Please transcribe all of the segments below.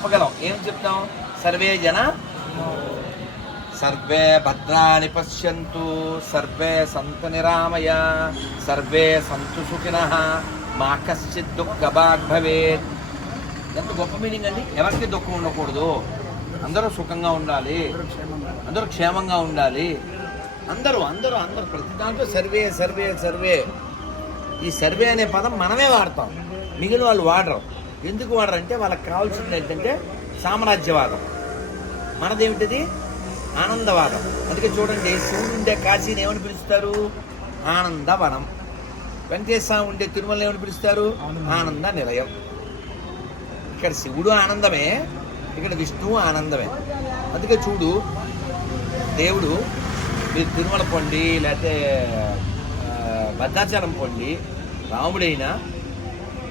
చెప్పగలం. ఏం చెప్తాం? సర్వే జన సర్వే భద్రాని పశ్యంతు, సర్వే సంతు నిరామయ, సర్వే సంతు సుఖినః, మా కశ్చిత్ దుఃఖభాగ్ భవేత్. ఎంత గొప్ప మీనింగ్ అండి. ఎవరికి దుఃఖం ఉండకూడదు, అందరూ సుఖంగా ఉండాలి, అందరూ క్షేమంగా ఉండాలి. అందరూ అందరూ అందరూ ప్రతి దాంట్లో సర్వే సర్వే సర్వే. ఈ సర్వే అనే పదం మనమే వాడతాం, మిగిలిన వాళ్ళు వాడరు. ఎందుకు వాడరు అంటే వాళ్ళకి కావాల్సింది ఏంటంటే సామ్రాజ్యవాదం. మనదేమిటిది? ఆనందవాదం. అందుకే చూడండి, శివుడు ఉండే కాశీని ఏమని పిలుస్తారు? ఆనందవనం. వెంకటేశ్వర స్వామి ఉండే తిరుమల ఏమని పిలుస్తారు? ఆనంద నిలయం. ఇక్కడ శివుడు ఆనందమే, ఇక్కడ విష్ణువు ఆనందమే. అందుకే చూడు, దేవుడు మీరు తిరుమల పొండి, లేకపోతే భద్రాచలం పొండి, రాముడైనా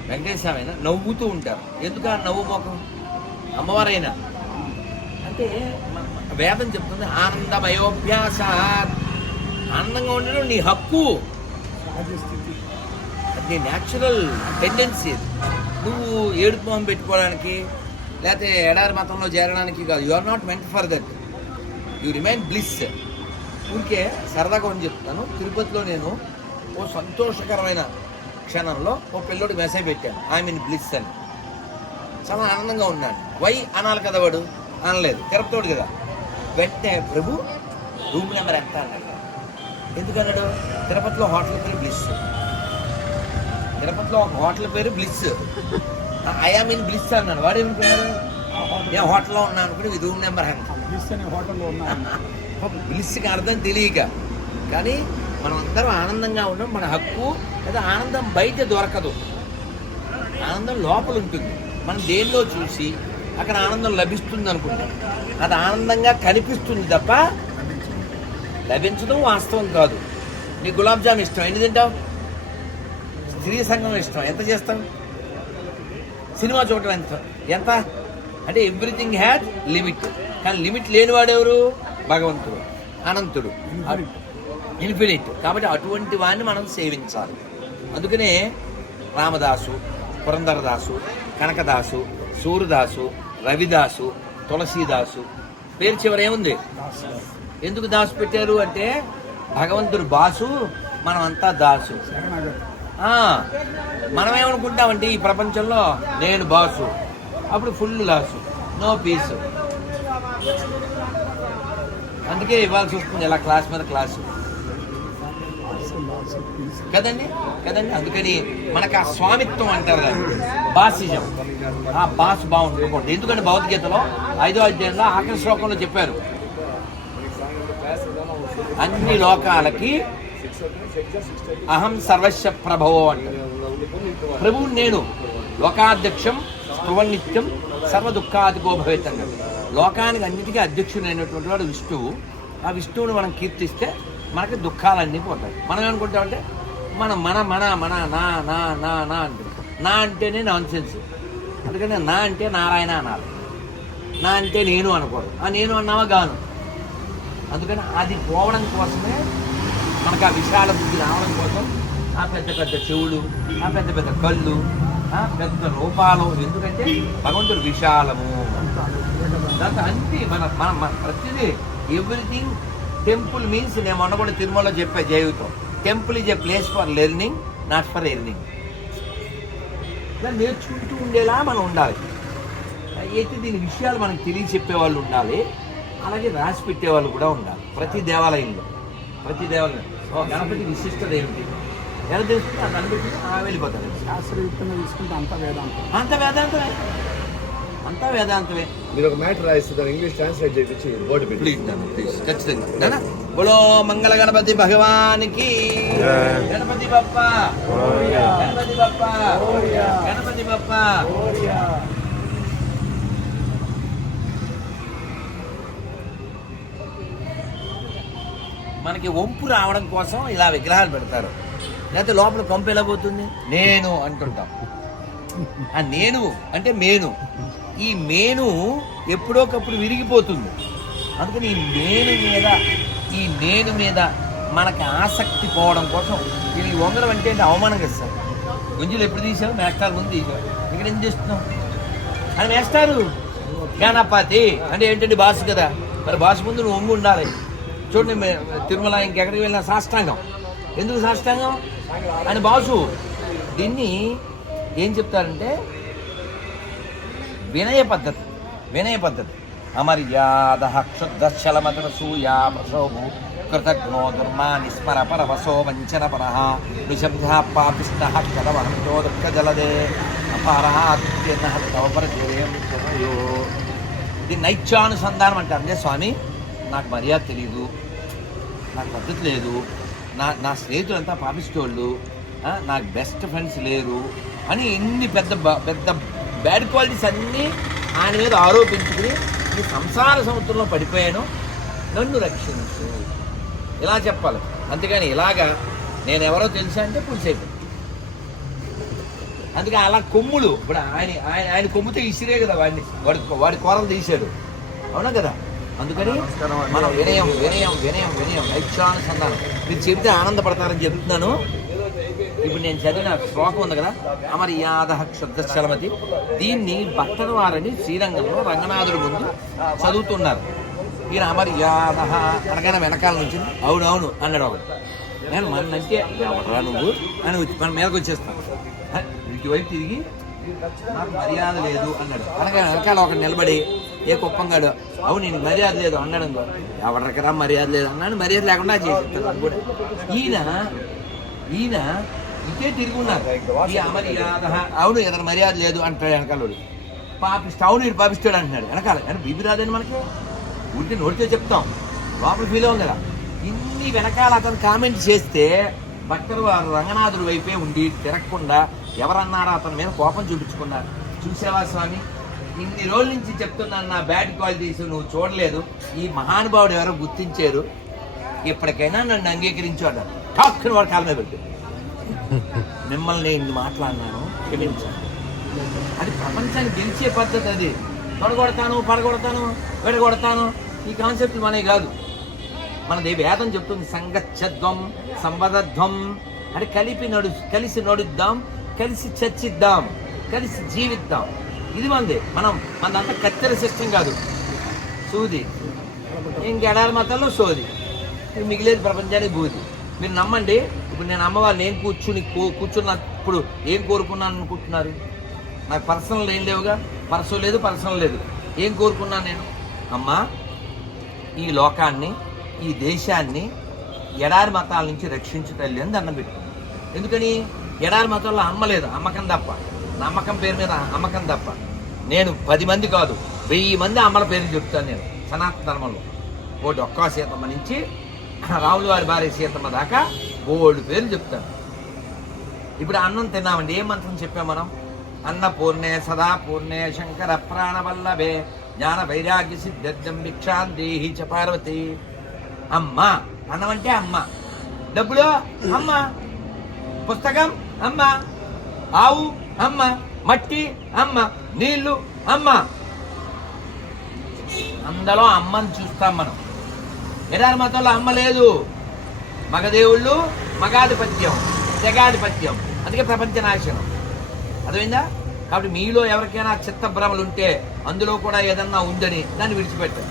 వెంకటేశ్వరైనా నవ్వుతూ ఉంటారు. ఎందుకు ఆ నవ్వు ముఖం? అమ్మవారైనా అంటే వేదం చెప్తుంది ఆనందమయోభ్యాసాత్. ఆనందంగా ఉండడం నీ హక్కు, అది నీ న్యాచురల్ టెండెన్సీ. నువ్వు ఏడుపు మొహం పెట్టుకోవడానికి లేకపోతే ఎడారి మతంలో చేరడానికి కాదు. You are not meant for that. You remain bliss. ఊరికే సరదాగా అని చెప్తాను. తిరుపతిలో నేను ఓ సంతోషకరమైన క్షణంలో ఓ పిల్లోడికి మెసేజ్ పెట్టాను, ఐ మీన్ బ్లిస్ అని. చాలా ఆనందంగా ఉన్నాడు. వై అనాలి కదా, వాడు అనలేదు, తిరుపతోడు కదా. వెంటనే ప్రభు రూమ్ నెంబర్ ఎంత అన్నాడు. ఎందుకన్నాడు? తిరుపతిలో హోటల్ పేరు బ్లిస్. తిరుపతిలో ఒక హోటల్ పేరు bliss. I am in bliss అన్నాడు. వాడు ఏమనుకున్నాడు? నేను హోటల్లో ఉన్నాను అనుకుని ఇది రూమ్ నెంబర్ హోటల్లో ఉన్నాను. బ్లిస్కి అర్థం తెలియక. కానీ మనం అందరం ఆనందంగా ఉన్నాం, మన హక్కు. లేదా ఆనందం బయట దొరకదు, ఆనందం లోపల ఉంటుంది. మనం దేనిలో చూసి అక్కడ ఆనందం లభిస్తుంది అనుకుంటాం. అది ఆనందంగా కనిపిస్తుంది తప్ప లభించడం వాస్తవం కాదు. నీ గులాబ్ జామ్ ఇష్టం, ఎన్ని తింటావు? స్త్రీ సంఘం ఇష్టం, ఎంత చేస్తావు? సినిమా చూడటం ఎంత అంటే ఎవ్రీథింగ్ హ్యాడ్ లిమిట్. కానీ లిమిట్ లేనివాడు ఎవరు? భగవంతుడు, అనంతుడు, ఇన్ఫినిట్. కాబట్టి అటువంటి వాడిని మనం సేవించాలి. అందుకనే రామదాసు, పురంధరదాసు, కనకదాసు, సూర్యదాసు, రవిదాసు, తులసీదాసు పేరు చివర ఏముంది? ఎందుకు దాసు పెట్టారు అంటే భగవంతుడు బాసు, మనమంతా దాసు. మనమేమనుకుంటామంటే ఈ ప్రపంచంలో నేను బాసు, అప్పుడు ఫుల్ లాసు, నో పీసు. అందుకే ఇవ్వాల్సి వస్తుంది ఇలా క్లాస్ మీద క్లాసు కదండి. అందుకని మనకు ఆ స్వామిత్వం అంటారు దాన్ని, బాసిజం. ఆ బాస్ బాగుంటుంది. ఎందుకంటే భగవద్గీతలో 5వ అధ్యాయంలో ఆఖరి శ్లోకంలో చెప్పారు, అన్ని లోకాలకి అహం సర్వస్వ ప్రభవో అంటారు. ప్రభువు నేను, లోకాధ్యక్షం స్తువన్నిత్యం సర్వ దుఃఖాదికో భవేత్ అన్నాడు. లోకానికి అన్నిటికీ అధ్యక్షుడైనటువంటి వాడు విష్ణువు. ఆ విష్ణువుని మనం కీర్తిస్తే మనకి దుఃఖాలన్నీ పోతాయి. మనం ఏమనుకుంటామంటే మన మన మన మన నా నా నా నా అంటే నా అంటేనే నాన్ సెన్స్. అందుకని నా అంటే నారాయణ అనాలి, నా అంటే నేను అనకూడదు. ఆ నేను అన్నావా గాను. అందుకని అది పోవడం కోసమే మనకు ఆ విశాల బుద్ధి రావడం కోసం ఆ పెద్ద పెద్ద చెవులు, ఆ పెద్ద పెద్ద కళ్ళు, ఆ పెద్ద రూపాలు. ఎందుకంటే భగవంతుడు విశాలము. దాంతో అన్ని మన ప్రతిదీ ఎవ్రీథింగ్. టెంపుల్ మీన్స్ నేను మొన్న కూడా తిరుమలలో చెప్పే జీవితం, temple is a place for learning, not for earning. ఇలా నేర్చుకుంటూ ఉండేలా మనం ఉండాలి. అయితే దీని విషయాలు మనకు తెలియ చెప్పేవాళ్ళు ఉండాలి, అలాగే రాసి పెట్టేవాళ్ళు కూడా ఉండాలి. ప్రతి దేవాలయంలో గణపతి విశిష్టత ఏమిటి ఎలా తెలుస్తుంది? దాన్ని బట్టి వెళ్ళిపోతారు. శాస్త్రయుక్తంగా తీసుకుంటే అంతా వేదాంతమే. మీరు ఒక మ్యాటర్ రాయిస్తే దాన్ని ఇంగ్లీష్ ట్రాన్స్లేట్ చేయించి బోర్డు పెట్టి ఖచ్చితంగా. బోలో మంగళ గణపతి భగవానికి, గణపతి బప్ప, గణపతి బప్ప, గణపతి బప్ప. మనకి వంపు రావడం కోసం ఇలా విగ్రహాలు పెడతారు. లేకపోతే లోపల కొంప ఎలా పోతుంది? నేను అంటుంటాం. ఆ నేను అంటే మేను. ఈ మేను ఎప్పుడోకప్పుడు విరిగిపోతుంది. అందుకని ఈ నేను మీద మనకి ఆసక్తి పోవడం కోసం ఇది వంగరం అంటే అవమానంగా ఇస్తారు. గుంజులు ఎప్పుడు తీసావు? మేస్టార్ ముందు తీసావు. ఇక్కడ ఏం చేస్తున్నావు అని మేస్టారు గణపతి అంటే ఏంటండి భాష కదా, మరి భాష ముందు నువ్వు ఒంగి ఉండాలి. చూడండి తిరుమల ఇంకెక్కడికి వెళ్ళినా సాష్టాంగం. ఎందుకు సాష్టాంగం అని బాసు. దీన్ని ఏం చెప్తారంటే వినయ పద్ధతి. వినయ పద్ధతి. అమర్యాద క్షుద్ధశలమతసూయా ప్రశోభు కృతజ్ఞో దుర్మా నిస్మర పరవశో వంచన పరః నిశబ్ద పాపిష్ట కదవహంతో దుఃఖ జలదే అపారహాత్యవపరచేయం. ఇది నైత్యానుసంధానం అంటారు. అంటే స్వామి నాకు మర్యాద తెలియదు, నాకు పద్ధతి లేదు, నా స్నేహితులంతా పాపిస్తోళ్ళు, నాకు బెస్ట్ ఫ్రెండ్స్ లేరు అని ఎన్ని పెద్ద పెద్ద బ్యాడ్ క్వాలిటీస్ అన్నీ ఆయన మీద ఆరోపించుకుని ఈ సంసార సముద్రంలో పడిపోయాను, నన్ను రక్షించు ఇలా చెప్పాలి. అంతేగాని ఇలాగా నేను ఎవరో తెలుసా అంటే పులిసేపు. అందుకే అలా కొమ్ములు ఇప్పుడు ఆయన కొమ్ముతో ఇసిరే కదా వాడి కూరలు తీశాడు, అవునా కదా. అందుకని మనం వినయం వినయం వినయం వినయం నైత్యానుసంధానం. మీరు చెబితే ఆనందపడతారని చెప్తున్నాను. ఇప్పుడు నేను చదివిన శ్లోకం ఉంది కదా, అమర్యాద క్షుద్ధశలమతి. దీన్ని భక్తల వారని శ్రీరంగంలో రంగనాథుడి ముందు చదువుతున్నారు. ఈయన అమర్యాద అనగానే వెనకాల నుంచి అవునవును అన్నాడు ఒకడు. నేను మనంటే ఎవడరా నువ్వు అని మన మీదకి వచ్చేస్తాను. ఇటువైపు తిరిగి నాకు మర్యాద లేదు అన్నాడు. అనగా వెనకాల ఒకటి నిలబడి ఏ కుప్పంగాడు అవును నేను మర్యాద లేదు అన్నాడు. ఎవరికరా మర్యాద లేదు అన్నాడు. మర్యాద లేకుండా చేసేస్తాడు కూడా. ఈయన ఇదే తిరిగి ఉన్నారు. ఈ అమర్యాద అవును ఇతను మర్యాద లేదు అంటాడు వెనకాల. పాపిస్తాడు అవును ఇటు పాపిస్తాడు అంటున్నాడు వెనకాల. కానీ బీబీ రాదని మనకి ఊరికి నోటితో చెప్తాం, లోపల ఫీల్ అవ్వం కదా. ఇన్ని వెనకాల అతను కామెంట్ చేస్తే భక్తులు వారు రంగనాథుడి వైపే ఉండి తిరగకుండా ఎవరన్నారో అతని మీద కోపం చూపించుకున్నారు. చూసావా స్వామి, ఇన్ని రోజుల నుంచి చెప్తున్నాను నా బ్యాడ్ క్వాలిటీస్ నువ్వు చూడలేదు, ఈ మహానుభావుడు ఎవరో గుర్తించారు, ఇప్పటికైనా నన్ను అంగీకరించు అన్నారు. ఠాక్కుని వాడు కాళ్ళ మీద పెట్టాడు. మిమ్మల్ని నేను మాట్లాడినాను క్షమించాను. అది ప్రపంచాన్ని గెలిచే పద్ధతి. అది తొడగొడతాను పడగొడతాను విడగొడతాను ఈ కాన్సెప్ట్ మనే కాదు. మనది వేదం చెప్తుంది సంగచ్చధ్వం సంవదధ్వం అంటే కలిసి నడుద్దాం, కలిసి చర్చిద్దాం, కలిసి జీవిద్దాం. ఇది మనదంతా కత్తెర సిస్టమ్ కాదు, సూది. ఇంకెడారి మతాల్లో సోది, మిగిలేదు ప్రపంచానికి బూది. మీరు నమ్మండి. ఇప్పుడు నేను అమ్మవారిని ఏం కూర్చున్నప్పుడు ఏం కోరుకున్నాను అనుకుంటున్నారు? నాకు పర్సనల్ ఏం లేవుగా, పర్సనల్ లేదు. ఏం కోరుకున్నాను నేను? అమ్మా ఈ లోకాన్ని ఈ దేశాన్ని ఎడారి మతాల నుంచి రక్షించు తల్లి అని దండం పెట్టుకున్నాను. ఎందుకని? ఎడారి మతంలో అమ్మలేదు, అమ్మకం తప్ప, నమ్మకం పేరు మీద అమ్మకం తప్ప. నేను 10 మంది కాదు 1000 మంది అమ్మల పేర్లు చెప్తాను నేను సనాతన ధర్మంలో. ఒకటి ఒక్క సీతమ్మ నుంచి రాముల వారి భార్య సీతమ్మ దాకా బోల్డ్ పేర్లు చెప్తాను. ఇప్పుడు అన్నం తిన్నామండి, ఏ మంత్రం చెప్పాం మనం? అన్నపూర్ణే సదాపూర్ణే శంకర ప్రాణవల్లభే జ్ఞాన వైరాగ్య సిద్ధ్యం భిక్షాందేహి చ పార్వతి. అమ్మ అన్నం అంటే అమ్మ, డబ్బులు అమ్మ, పుస్తకం అమ్మ, ఆవు అమ్మ, మట్టి అమ్మ, నీళ్లు అమ్మ. అందులో అమ్మని చూస్తాం మనం. ఎడారి మతంలో అమ్మ లేదు. మగదేవుళ్ళు, మగాధిపత్యం, తెగాధిపత్యం, అందుకే ప్రపంచ నాశనం. అర్థమైందా? కాబట్టి మీలో ఎవరికైనా చిత్తభ్రమలు ఉంటే అందులో కూడా ఏదన్నా ఉందని దాన్ని విడిచిపెట్టారు.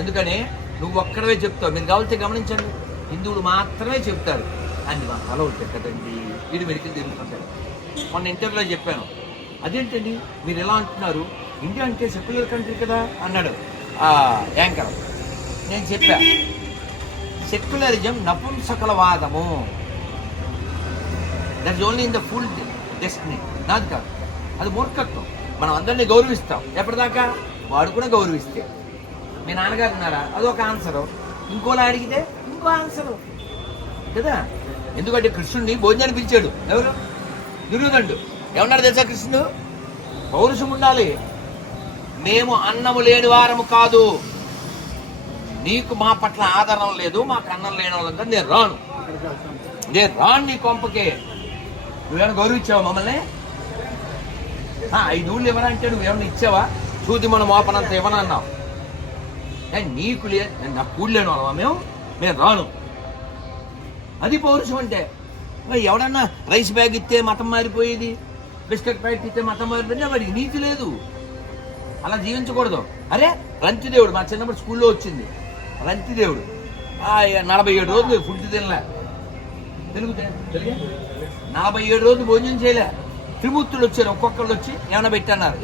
ఎందుకని నువ్వు ఒక్కడవే చెప్తావు. మీరు కావాల్సి గమనించండి, హిందువులు మాత్రమే చెప్తారు అన్ని మతాలు ఉంటాయి కదండి, వీడు మెడికల్ తిరుగుతుంటారు. మొన్న ఇంటర్వ్యూలో చెప్పాను, అదేంటండి మీరు ఎలా అంటున్నారు, ఇండియా అంటే సెక్యులర్ కంట్రీ కదా అన్నాడు యాంకర్. నేను చెప్పా, సెక్యులరిజం నపుంసకలవాదము, that is only in the full destiny, నాది కాదు. అది మూర్ఖత్వం. మనం అందరినీ గౌరవిస్తాం ఎప్పటిదాకా, వాడు కూడా గౌరవిస్తే. మీ నాన్నగారు ఉన్నారా, అదొక ఆన్సరు. ఇంకోలా అడిగితే ఇంకో ఆన్సరు కదా. ఎందుకంటే కృష్ణుడిని భోజనాన్ని పిలిచాడు ఎవరు? దుర్యోధనుడు. ఏమన్నాడు తెలుసా కృష్ణుడు? పౌరుషం ఉండాలి. మేము అన్నము లేని వారము కాదు, నీకు మా పట్ల ఆదరణ లేదు, మాకు అన్నం లేని వాళ్ళంతా నేను రాను నీ కొంపకే. నువ్వేమైనా గౌరవించావా మమ్మల్ని? 5 ఊళ్ళు ఇవ్వనంటే నువ్వేమన్నా ఇచ్చావా? చూది మనం మోపనంత ఇవ్వనన్నావు. నీకు నాకు కూడి లేని వాళ్ళమా మేము రాను. అది పౌరుషం అంటే. ఎవడన్నా రైస్ బ్యాగ్ ఇస్తే మతం మారిపోయేది, బిస్కెట్ ప్యాకెట్ ఇస్తే మతం మారిపోయింది, వాడికి నీతి లేదు. అలా జీవించకూడదు. అరే రంతిదేవుడు మా చిన్నప్పుడు స్కూల్లో వచ్చింది. రంతిదేవుడు 47 రోజులు ఫుడ్ తినలే. తెలుగు 47 రోజులు భోజనం చేయలే. త్రిమూర్తులు వచ్చారు, ఒక్కొక్కళ్ళు వచ్చి ఏమైనా పెట్టన్నారు.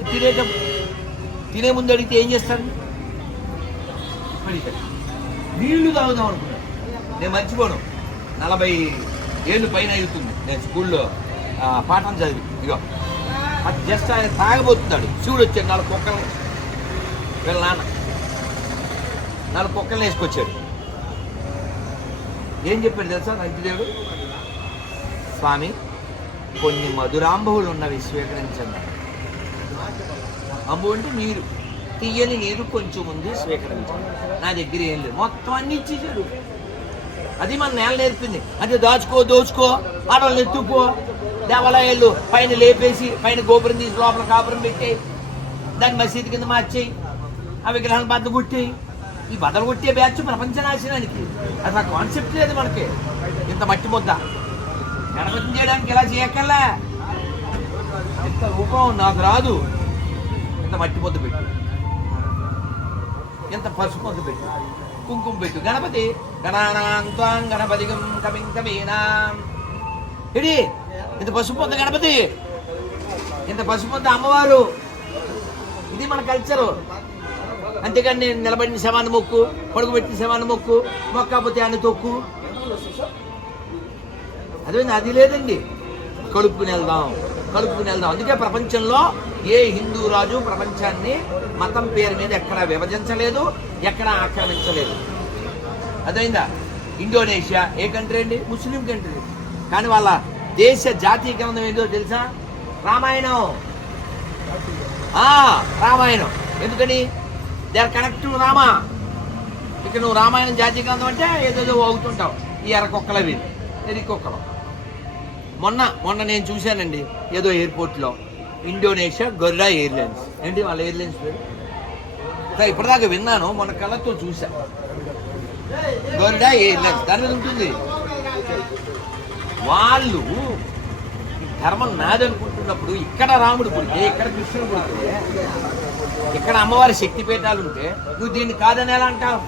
తినే ముందు అడిగితే ఏం చేస్తారు? నీళ్లు తాగుదాం అనుకున్నాను. నేను మర్చిపోను, 40 ఏళ్ళు పైన అవుతుంది నేను స్కూల్లో పాఠం చదివి. ఇగో అది జస్ట్ ఆయన తాగబోతున్నాడు. శివుడు వచ్చాడు, 4 కుక్కలను, వీళ్ళ నాన్న 4 కుక్కలను వేసుకొచ్చాడు. ఏం చెప్పాడు తెలుసా నందిదేవుడు? స్వామి, కొన్ని మధురాంబువులు ఉన్నవి స్వీకరించండి. అంబు అంటే నీరు, తీయని నీరు కొంచెం ఉంది, స్వీకరించండి. నా దగ్గర ఏం లేదు, మొత్తం అన్ని ఇచ్చేసాడు. అది మన నేల నేర్పింది. అంటే దోచుకో, ఆడవాళ్ళని ఎత్తుకో, దేవాలయాలు పైన లేపేసి పైన గోపురం తీసి లోపల కాపురం పెట్టేయి, దాన్ని మసీదు కింద మార్చేయి, ఆ విగ్రహాన్ని బద్దలు కొట్టేయి. ఈ బద్దలు కొట్టే బ్యాచ్ ప్రపంచ నాశనానికి. అసలు ఆ కాన్సెప్ట్ లేదు మనకి. ఇంత మట్టి ముద్ద గణపతిని చేయడానికి ఎలా చేయక్కల్లా, ఇంత రూపం నాకు రాదు. ఇంత మట్టి ముద్ద పెట్టు, ఇంత పసుపు ముద్ద పెట్టు, కుంకుమ పెట్టు. గణపతి గణానాం గణపతిగం కవిం కవీనాం. ఎడి ఇంత పసుపు ముద్ద గణపతి, ఇంత పసుపు ముద్ద అమ్మవారు. ఇది మన కల్చరు. అంతేకాని నేను నిలబడిన శవాన్ని మొక్కు, పడుకోబెట్టిన శవాన్ని మొక్కు, మొక్కపోతే అన్ని తొక్కు, అది లేదండి. కలుపుకుని వెళ్దాం. అందుకే ప్రపంచంలో ఏ హిందూ రాజు ప్రపంచాన్ని మతం పేరు మీద ఎక్కడా విభజించలేదు, ఎక్కడా ఆక్రమించలేదు. అదైందా? ఇండోనేషియా ఏ కంట్రీ అండి? ముస్లిం కంట్రీ. కానీ వాళ్ళ దేశ జాతీయ గ్రంథం ఏంటో తెలుసా? రామాయణం. రామాయణం. ఎందుకని? They are connect to Rama. ఇక నువ్వు రామాయణం జాతీయ గ్రంథం అంటే ఏదేదో అవుతుంటావు. ఈ ఎర్రకొక్కలు అవి, ఎర్రికొక్కలు. మొన్న నేను చూశానండి ఏదో ఎయిర్పోర్ట్లో, ఇండోనేషియా గొరిల్లా ఎయిర్లైన్స్. ఏంటి వాళ్ళ ఎయిర్లైన్స్ పేరు? ఇప్పటిదాకా విన్నాను, మొన్న కళ్ళతో చూసా. గొరిల్లా ఎయిర్లైన్స్ దాని మీద ఉంటుంది. వాళ్ళు ధర్మం నాదనుకుంటున్నప్పుడు ఇక్కడ రాముడు పుడితే, ఇక్కడ కృష్ణుడు పుడితే, ఇక్కడ అమ్మవారి శక్తిపీఠాలు ఉంటే నువ్వు దీన్ని కాదని ఎలా అంటావు?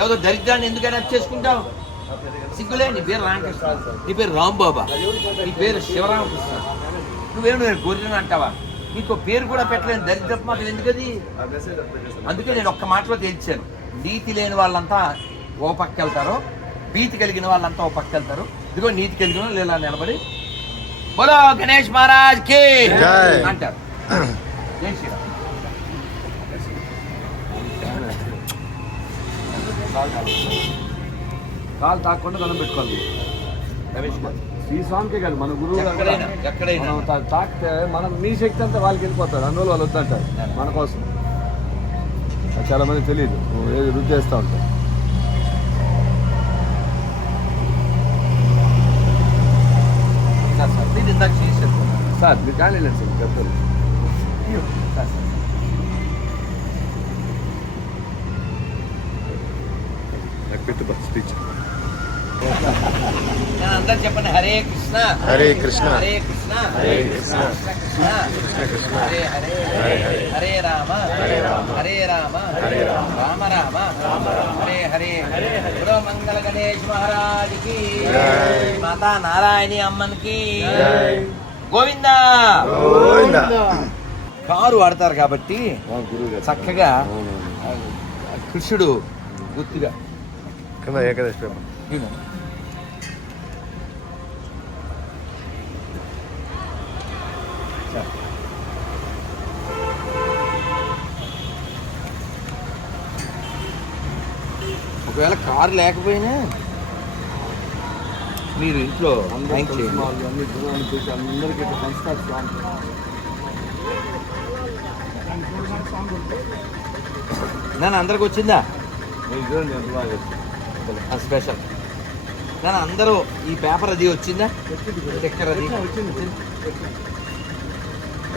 ఏదో దరిద్రాన్ని ఎందుకైనా చేసుకుంటావు? సిగ్గులే. నీ పేరు రామకృష్ణ, నీ పేరు రాంబాబా, నీ పేరు శివరామకృష్ణ, నువ్వేమో నేను గొర్రెని అంటావా? నీకు పేరు కూడా పెట్టలేని దరిద్రపు మాట ఎందుకది? అందుకే నేను ఒక్క మాటలో తేల్చాను. నీతి లేని వాళ్ళంతా ఓ పక్క వెళ్తారు, భీతి కలిగిన వాళ్ళంతా ఓ పక్క వెళ్తారు. ఇదిగో నీతి కలిగిన వాళ్ళు ఇలా నిలబడి బోలో గణేష్ మహారాజ్ కి అంటారు. జై శ్రీరామ్. కాలు తాకుండా దండం పెట్టుకోవాలి. ఈ సాంగ్కే కాదు, మన గురువు ఎక్కడైనా తాకితే మనం మీ శక్తి అంతా వాళ్ళకి వెళ్ళిపోతారు. అందువల్ల వాళ్ళు వద్దంటారు మన కోసం. చాలా మంది తెలియదు, ఏది రుచి చేస్తూ ఉంటారు. మీరు ఇందాక చేశారు సార్, మీరు కానీ వెళ్ళండి సార్, చెప్పారు. స్పీచ్ నేను అందరు చెప్పండి. హరే కృష్ణ హరే కృష్ణ హరే కృష్ణ హరే కృష్ణ కృష్ణ కృష్ణ హరే హరే హరే రామ హరే రామ రామ రామ హరే హరే. గురు మంగళ గణేష్ మహారాజ్ కి, మాతా నారాయణి అమ్మన్ కి గోవిందా. కారు వాడతారు కాబట్టి చక్కగా కృష్ణుడు గుర్తుగా కింద ఏకాదశి పేపర్. ఒకవేళ కారు లేకపోయినా మీరు ఇంట్లో థ్యాంక్ చేయండి. అందరికీ సంస్కార స్వామి నన్ను అందరికి వచ్చిందా చూడండి ఎంత బాగా చేస్తారు. స్పెషల్? నన్ను అందరూ ఈ పేపర్ అది వచ్చిందా? స్టిక్కర్ అది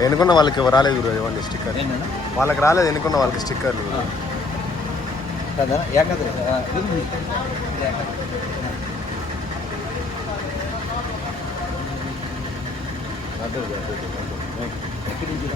ఎన్నుకున్న వాళ్ళకి రాలేదు గురు, ఇవ్వండి స్టిక్కర్. ఏంటన్నా వాళ్ళకి రాలేదు, ఎన్నుకున్న వాళ్ళకి స్టిక్కర్లు. కదా ఏకాద్రి ఎక్కడి నుంచి